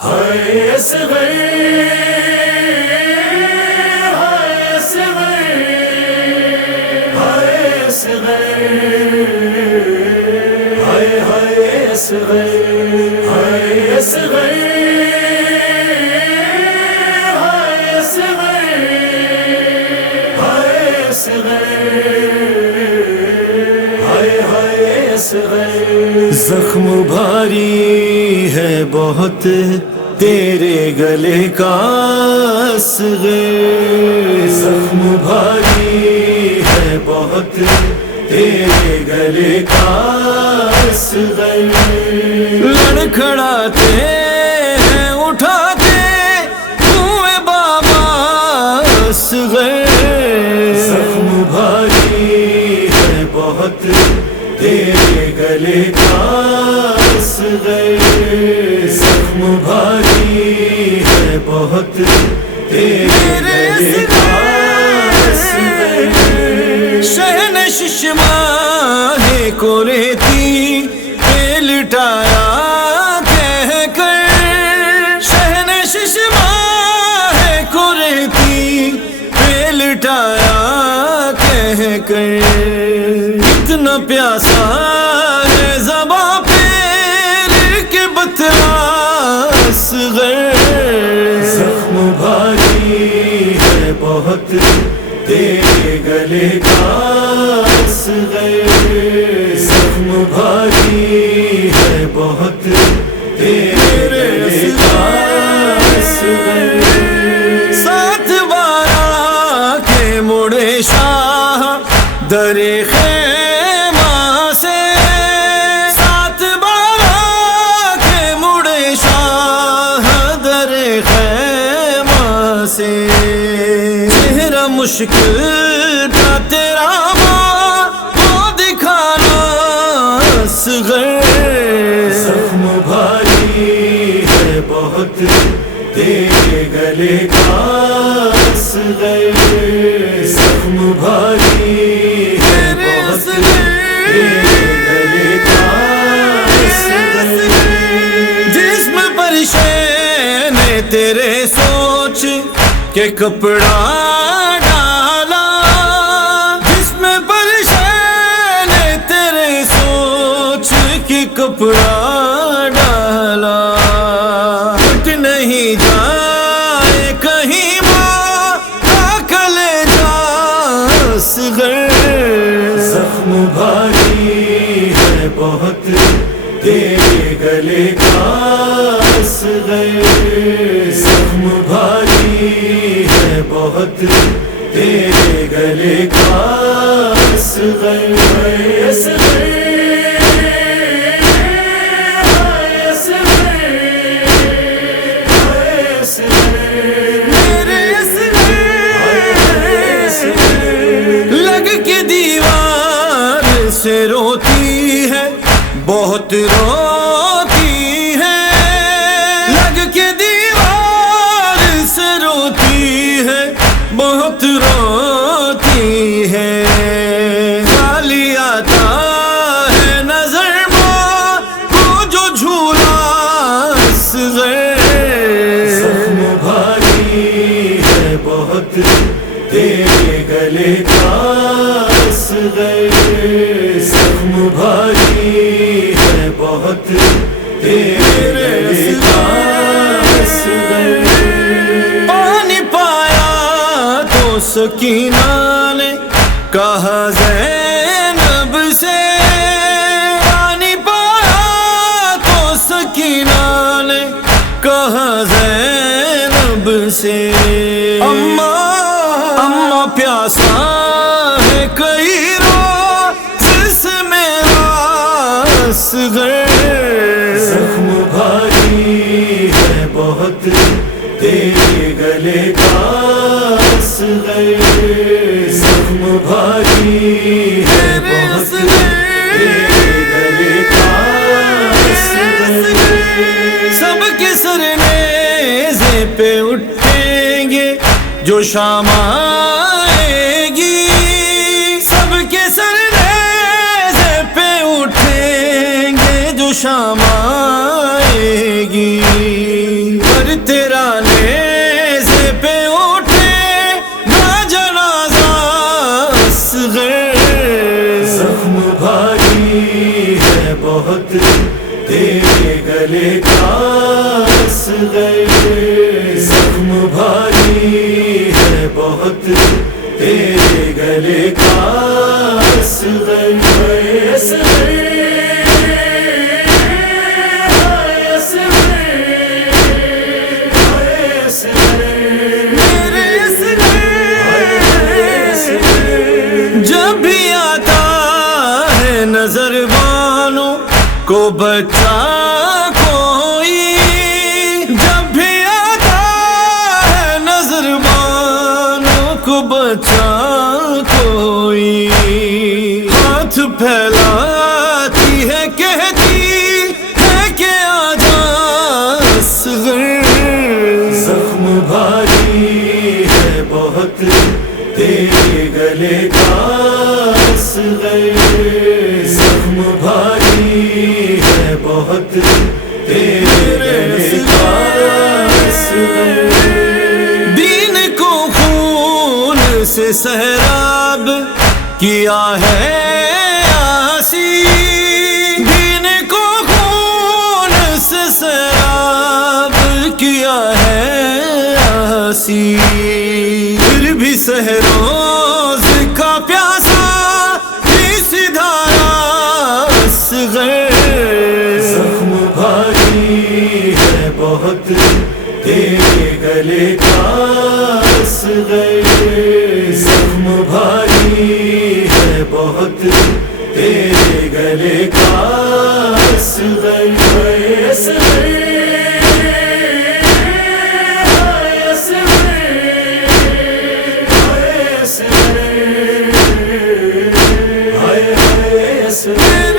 ہائے اصغر ہائے اصغر ہائے اصغر ہائے ہائے اصغر ہائے اصغر ہائے اصغر ہائے اصغر ہائے ہائے اصغر زخم بھاری ہے بہت تیرے گلے کا اصغر، زخم بھاری ہے بہت تیرے گلے کا اصغر، لڑکھڑاتے ہیں اٹھاتے ہوئے بابا اصغر، زخم بھاری ہے بہت تیرے گلے کا اصغر، زخم بھاری ہے بہت تیرے گلے کا اصغر، شہنشش ماہ کو ریتی پہ لٹایا کہہ کر، شہنشش ماہ کو ریتی پہ لٹایا کہہ کر، کتنا پیاسا ہے زباں پہ لکھ بتلا اصغر، زخم بھاری ہے بہت تیرے گلے کا اصغر، زخم بھاری ہے بہت تیرے گلے کا اصغر، ساتھ بارہ کے مڑے شاہ در خیمہ سے، ساتھ بارہ کے مڑے شاہ در خیمہ سے، چہرہ مشکل تھا تیرا ماں کو دکھانا اصغر، زخم بھاری ہے بہت تیرے گلے کا اصغر، زخم بھاری ہے بہت تیرے گلے کا اصغر، جسم پر شے نے تیرے سوچ کے کپڑا ڈالا، جسم پر شے نے تیرے سوچ کے کپڑا ڈالا، اٹھ نہیں جائے کہیں ماں کا کلیجہ اصغر، زخم بھاری ہے بہت تیرے گلے کا اصغر، زخم بھاری ہے بہت تیرے گلے کا اصغر، اصغر لگ کے دیوار سے روتی ہے بہت روتی ہے، لگ کے دیوار سے روتی ہے بہت روتی ہے، خالی آتا ہے نظر ماں کو جو جھولا اصغر، زخم بھاری ہے بہت تیرے گلے کا اصغر، زخم بھاری ہے بہت تیرے گلے کا اصغر، پانی پایا تو سکینہ نے کہا زینب سے، پانی پایا تو سکینہ نے کہا زینب سے، اماں پیاسا ہے کئی روز میرا اصغر، زخم بھاری ہے بہت تیرے گلے کا اصغر، زخم بھاری ہے بہت تیرے گلے کا اصغر، سب کے سر نیزے پہ اٹھیں گے جو شام آئے گی، سب کے سر نیزے پہ اٹھیں گے جو شام آئے گی، بہت تیرے گلے کا اصغر، زخم بھاری ہے بہت تیرے گلے کا اصغر، جب بھی آتا ہے نظر بانوں کو بچہ کوئی، جب بھی آتا ہے نظر بانوں کو بچہ کوئی، ہاتھ پھیلاتی ہے کہتی ہے کہ آجا اصغر، زخم بھاری ہے بہت تیرے گلے کا اصغر، زخم بھاری ہے بہت تیرے گلے کا اصغر، دین کو خون سے سیراب کیا ہے آسی، دین کو خون سے سیراب کیا ہے آسی، پھر بھی سہروز کا پیاسا اس دھارا اصغر، زخم بھاری ہے بہت تیرے گلے کا اصغر، زخم بھاری ہے بہت تیرے گلے کا اصغر، yes.